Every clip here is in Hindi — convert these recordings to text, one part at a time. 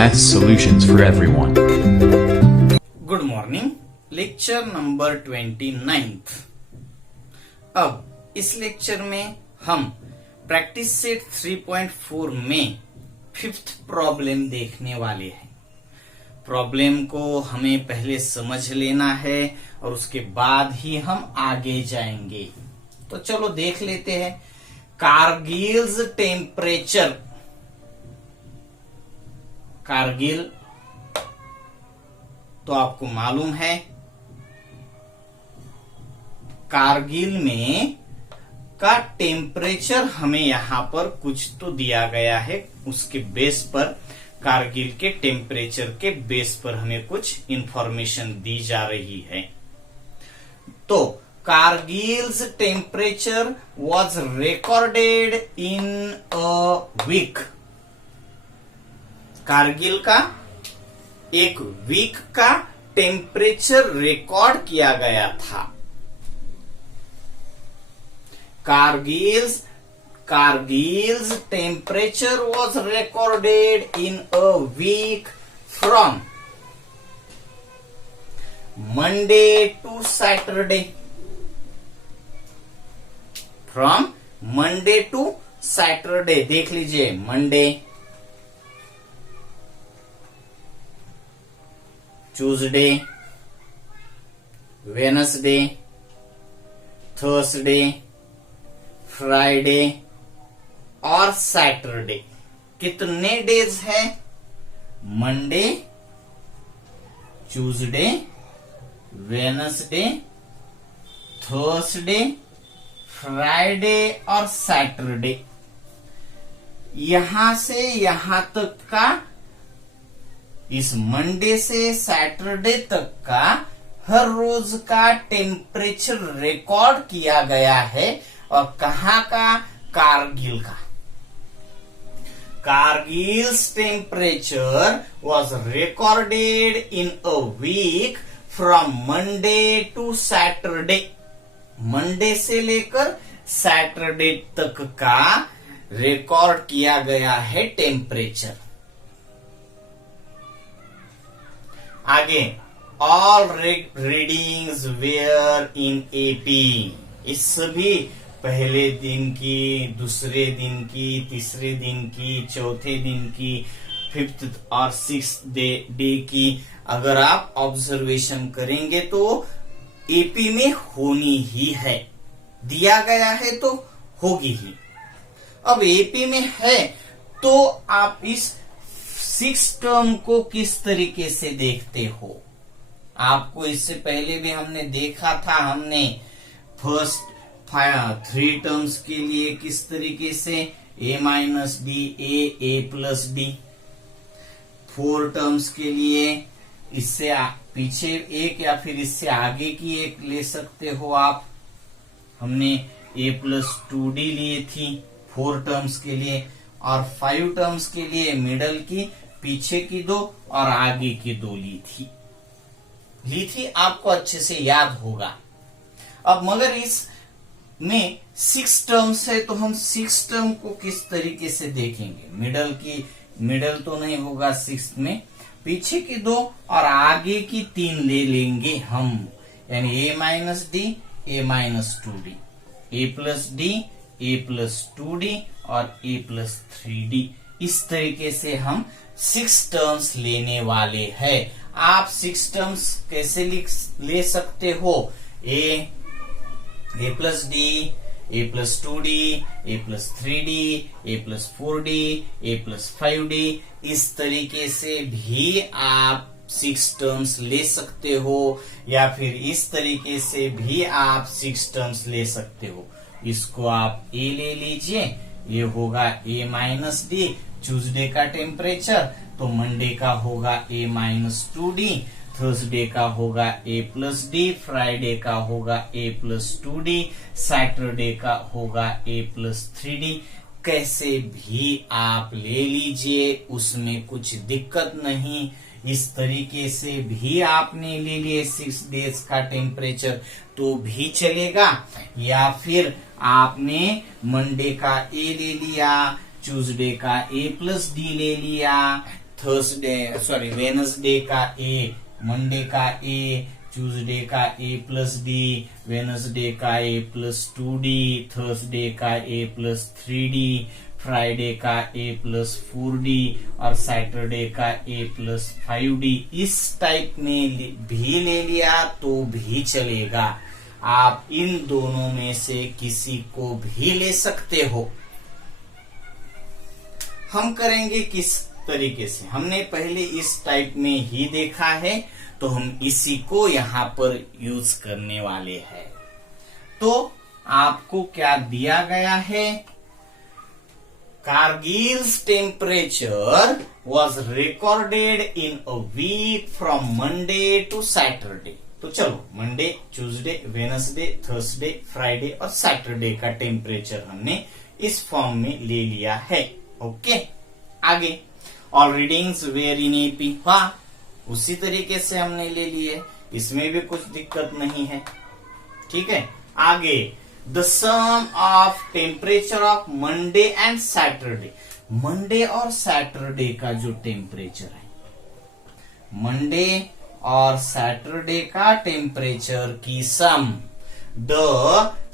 Math solutions for everyone. Good morning. Lecture number 29। अब इस लेक्चर में हम प्रैक्टिस सेट 3.4 में 5th प्रॉब्लम देखने वाले हैं। प्रॉब्लम को हमें पहले समझ लेना है और उसके बाद ही हम आगे जाएंगे। तो चलो देख लेते हैं। कारगिल्स टेम्परेचर, कारगिल तो आपको मालूम है, कारगिल में का टेम्परेचर हमें यहां पर कुछ तो दिया गया है। उसके बेस पर, कारगिल के टेम्परेचर के बेस पर हमें कुछ इंफॉर्मेशन दी जा रही है। तो Kargil's temperature was recorded in a week. Kargil का एक वीक का टेम्परेचर रिकॉर्ड किया गया था। Kargil's temperature was recorded in a week from Monday to Saturday. From Monday to Saturday, देख लीजिए, Monday, Tuesday, Wednesday, Thursday, Friday और सैटरडे। कितने डेज है? Monday, Tuesday, Wednesday, Thursday, Friday और सैटरडे। यहां से यहां तक का, इस मंडे से सैटरडे तक का हर रोज का टेम्परेचर रिकॉर्ड किया गया है। और कहां का? कारगिल का। Kargil's temperature was recorded in a week from Monday to Saturday. Monday से लेकर सैटरडे तक का रिकॉर्ड किया गया है टेम्परेचर। आगे, all readings were in AP. इस सभी पहले दिन की, दूसरे दिन की, तीसरे दिन की, चौथे दिन की, 5th और 6th डे की अगर आप ऑब्जर्वेशन करेंगे तो एपी में होनी ही है। दिया गया है तो होगी ही। अब एपी में है तो आप इस 6 टर्म को किस तरीके से देखते हो? आपको इससे पहले भी हमने देखा था। हमने फर्स्ट 3 टर्म्स के लिए किस तरीके से a minus D, A plus D. 4 terms के लिए इससे पीछे एक या फिर इससे आगे की एक ले सकते हो आप। हमने a प्लस 2d लिए थी 4 टर्म्स के लिए, और 5 टर्म्स के लिए मिडल की, पीछे की 2 और आगे की 2 ली थी। आपको अच्छे से याद होगा। अब मगर इस में 6 टर्म्स है तो हम 6 टर्म को किस तरीके से देखेंगे? मिडल तो नहीं होगा 6 में, पीछे की 2 और आगे की 3 ले लेंगे हम, यानी a minus D, a minus 2d, a plus D, a plus 2d और a प्लस 3d। इस तरीके से हम 6 टर्म्स लेने वाले हैं। आप 6 टर्म्स कैसे ले सकते हो? a plus D, a plus 2d, a plus 3d, a plus 4d, a plus 5d। इस तरीके से भी आप 6 टर्म्स ले सकते हो, या फिर इस तरीके से भी आप 6 टर्म्स ले सकते हो। इसको आप a ले लीजिए, ये होगा a माइनस डी, ट्यूसडे का टेम्परेचर, तो मंडे का होगा a माइनस 2d, थर्सडे का होगा a प्लस डी, फ्राइडे का होगा a प्लस 2d, सैटरडे का होगा a प्लस 3d। कैसे भी आप ले लीजिए, उसमें कुछ दिक्कत नहीं। इस तरीके से भी आपने ले लिए 6 डेज का टेम्परेचर तो भी चलेगा, या फिर आपने मंडे का a ले लिया, ट्यूसडे का a प्लस डी ले लिया, वेनसडे का ए, मंडे का ए, ट्यूसडे का ए प्लस डी, वेनसडे का ए प्लस 2D, थर्सडे का ए प्लस 3D, फ्राइडे का ए प्लस 4D और सैटरडे का ए प्लस 5D। इस टाइप में भी ले लिया तो भी चलेगा, आप इन दोनों में से किसी को भी ले सकते हो। हम करेंगे किस तरीके से, हमने पहले इस टाइप में ही देखा है तो हम इसी को यहां पर यूज करने वाले हैं। तो आपको क्या दिया गया है, Kargil's temperature was recorded in a week from Monday to Saturday। तो चलो Monday, Tuesday, Wednesday, Thursday, Friday और सैटरडे का टेम्परेचर हमने इस फॉर्म में ले लिया है। ओके, आगे all readings were in AP, हाँ उसी तरीके से हमने ले लिए, इसमें भी कुछ दिक्कत नहीं है। ठीक है, आगे the sum of temperature of Monday and Saturday, Monday और सैटरडे का जो टेम्परेचर है, मंडे और सैटरडे का टेम्परेचर की sum, the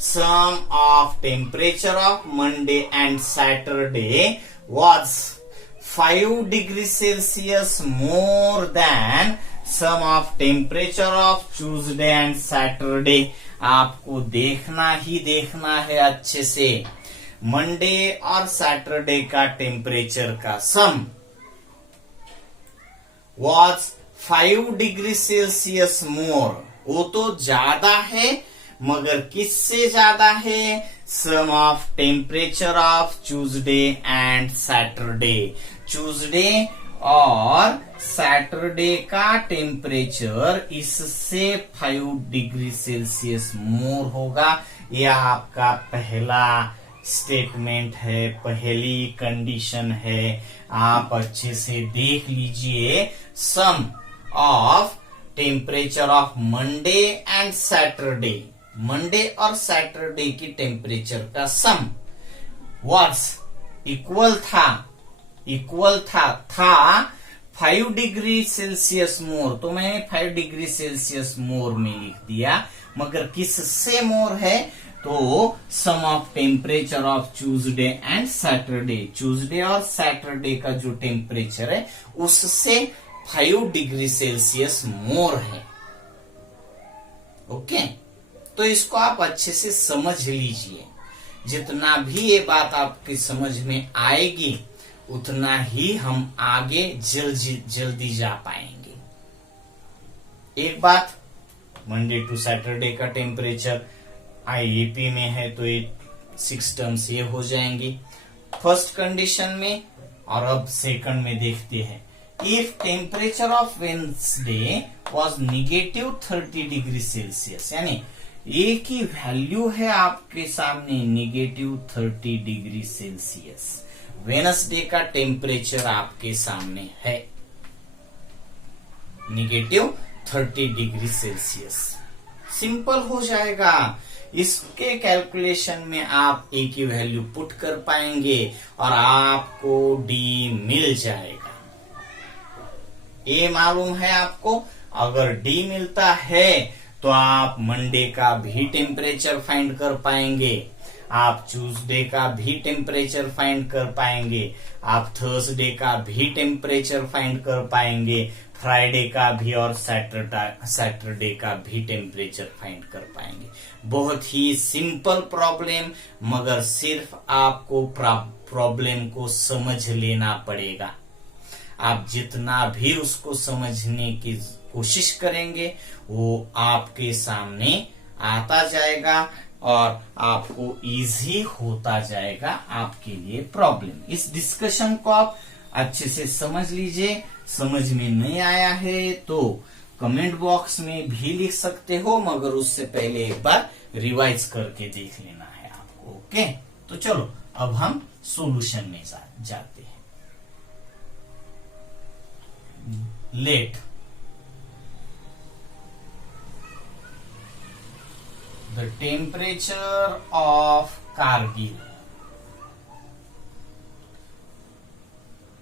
sum of temperature of Monday and Saturday was 5 degrees Celsius more than sum of temperature of Tuesday and Saturday। आपको देखना ही देखना है अच्छे से, मंडे और सैटरडे का टेम्परेचर का sum was 5 degree Celsius more, वो तो ज्यादा है मगर किससे ज्यादा है, sum of temperature of Tuesday and Saturday, Tuesday और सैटरडे का टेम्परेचर इससे 5 डिग्री सेल्सियस मोर होगा। यह आपका पहला स्टेटमेंट है, पहली कंडीशन है, आप अच्छे से देख लीजिए। Sum of temperature of Monday and Saturday, Monday और सैटरडे की टेम्परेचर का सम वाज इक्वल था 5 डिग्री सेल्सियस मोर, तो मैंने 5 डिग्री सेल्सियस मोर में लिख दिया, मगर किससे मोर है, तो sum of temperature of Tuesday and Saturday, Tuesday और सैटरडे का जो टेम्परेचर है उससे 5 डिग्री सेल्सियस मोर है। ओके, तो इसको आप अच्छे से समझ लीजिए, जितना भी ये बात आपकी समझ में आएगी उतना ही हम आगे जल्दी जा पाएंगे। एक बात, मंडे टू सैटरडे का टेम्परेचर आईएपी में है तो ये 6 टर्म्स ये हो जाएंगी फर्स्ट कंडीशन में। और अब सेकंड में देखते हैं, if temperature of Wednesday was negative 30 degree Celsius, यानी ए की वैल्यू है आपके सामने नेगेटिव 30 डिग्री सेल्सियस, वेडनेसडे का टेम्परेचर आपके सामने है नेगेटिव 30 डिग्री सेल्सियस। सिंपल हो जाएगा, इसके कैलकुलेशन में आप ए की वैल्यू पुट कर पाएंगे और आपको डी मिल जाएगा। ए मालूम है आपको, अगर डी मिलता है तो आप मंडे का भी टेम्परेचर फाइंड कर पाएंगे, आप ट्यूसडे का भी टेम्परेचर फाइंड कर पाएंगे, आप थर्सडे का भी टेम्परेचर फाइंड कर पाएंगे, फ्राइडे का भी और सैटरडे का भी टेम्परेचर फाइंड कर पाएंगे। बहुत ही सिंपल प्रॉब्लम, मगर सिर्फ आपको प्रॉब्लम को समझ लेना पड़ेगा। आप जितना भी उसको समझने की कोशिश करेंगे वो आपके सामने आता जाएगा और आपको इजी होता जाएगा आपके लिए प्रॉब्लम। इस डिस्कशन को आप अच्छे से समझ लीजिए। समझ में नहीं आया है तो कमेंट बॉक्स में भी लिख सकते हो, मगर उससे पहले एक बार रिवाइज करके देख लेना है आपको। ओके, तो चलो अब हम सॉल्यूशन में जाते हैं। Let the temperature of Kargil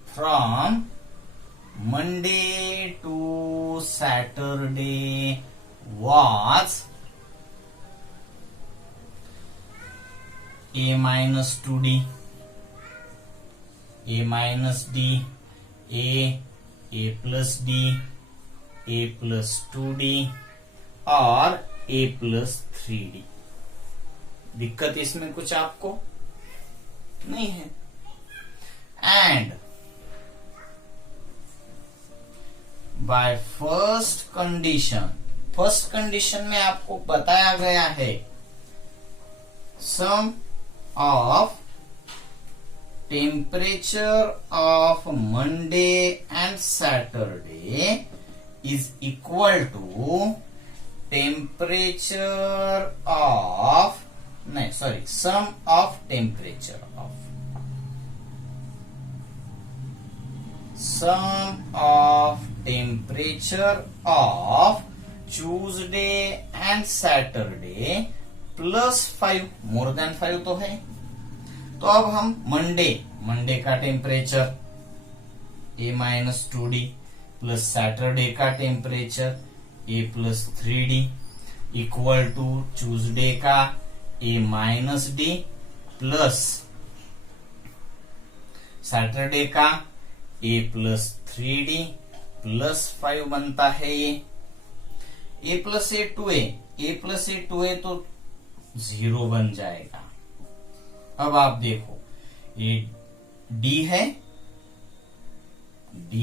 from Monday to Saturday was a minus 2d, a minus d, a plus d, a plus 2d और a plus 3d। दिक्कत इसमें कुछ आपको नहीं है। एंड बाय फर्स्ट कंडीशन में आपको बताया गया है sum of temperature of Monday and Saturday is equal to temperature of sum of temperature of Tuesday and Saturday plus 5 more than 5 तो है। तो अब हम मंडे का temperature a minus 2d plus Saturday का temperature a plus 3d equal to Tuesday का a minus d plus Saturday का a प्लस 3d प्लस 5 बनता है ये a plus a 2a, a plus a 2a तो 0 बन जाएगा। अब आप देखो ये d है, d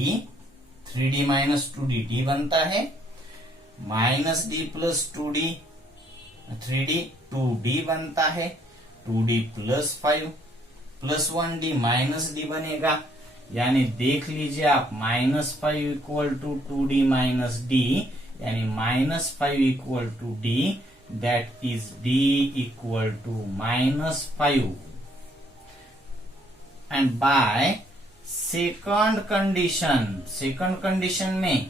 3d minus 2d d बनता है, minus d plus 2d 3d 2d बनता है, 2d plus 5 plus 1d minus d बनेगा। यानी देख लीजिए आप -5 equal to 2d minus d, यानी -5 equal to d, that is d equal to -5। And by second condition में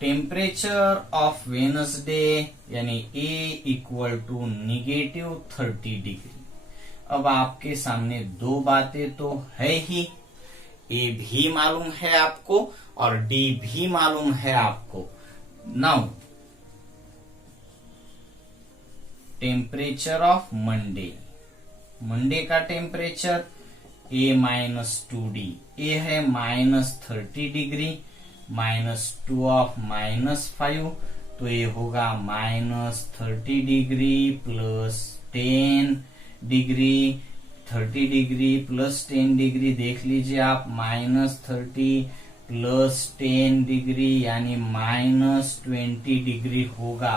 टेम्परेचर ऑफ वेनसडे यानी a इक्वल टू -30 डिग्री। अब आपके सामने दो बातें तो है ही, a भी मालूम है आपको और d भी मालूम है आपको। नाउ टेम्परेचर ऑफ मंडे का temperature a minus 2d, a है -30 डिग्री, -2 ऑफ -5 तो ये होगा -30 degree plus 10 degree, 30 degree plus 10 degree, देख लीजिए आप -30 प्लस 10 डिग्री यानी -20 डिग्री होगा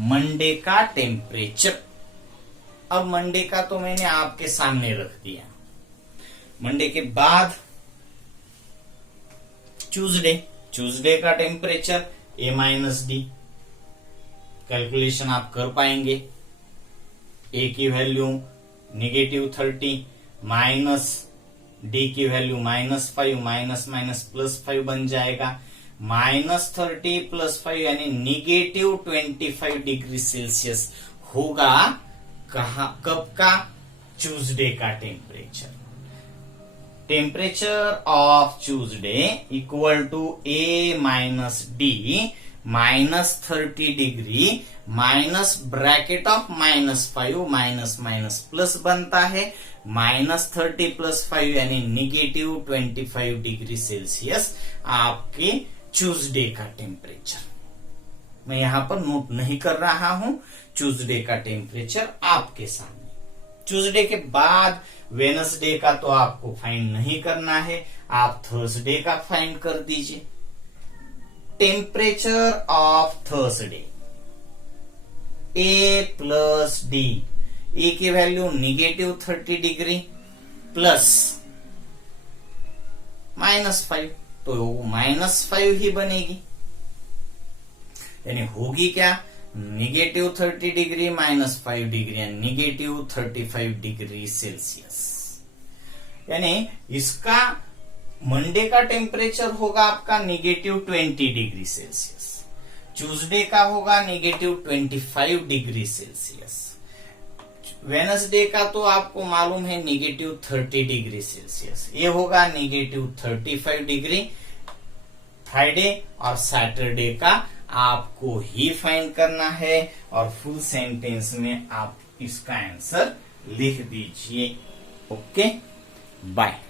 मंडे का टेम्परेचर। अब मंडे का तो मैंने आपके सामने रख दिया। मंडे के बाद ट्यूसडे का temperature a minus D, calculation आप कर पाएंगे। a की वैल्यू -30 माइनस d की वैल्यू -5 माइनस प्लस 5 बन जाएगा। -30 प्लस 5 यानी -25 डिग्री सेल्सियस होगा कब का? ट्यूसडे का temperature of Tuesday equal to a minus d -30 degree minus bracket of -5 minus plus बनता है, -30 प्लस 5 यानी -25 डिग्री सेल्सियस आपके ट्यूसडे का टेम्परेचर। मैं यहां पर नोट नहीं कर रहा हूं, ट्यूसडे का टेम्परेचर आपके सामने। ट्यूसडे के बाद वेनसडे का तो आपको फाइंड नहीं करना है, आप थर्सडे का फाइंड कर दीजिए। Temperature of Thursday a plus D, A की वैल्यू -30 डिग्री प्लस -5 तो -5 ही बनेगी, यानी होगी क्या? -30 डिग्री -5 डिग्री यानी -35 डिग्री सेल्सियस। यानी इसका मंडे का टेम्परेचर होगा आपका -20 डिग्री सेल्सियस, ट्यूसडे का होगा -25 डिग्री सेल्सियस। वेनसडे का तो आपको मालूम है -30°C, ये होगा -35°। फ्राइडे और सैटरडे का आपको ही फाइंड करना है और फुल सेंटेंस में आप इसका आंसर लिख दीजिए। Okay, bye.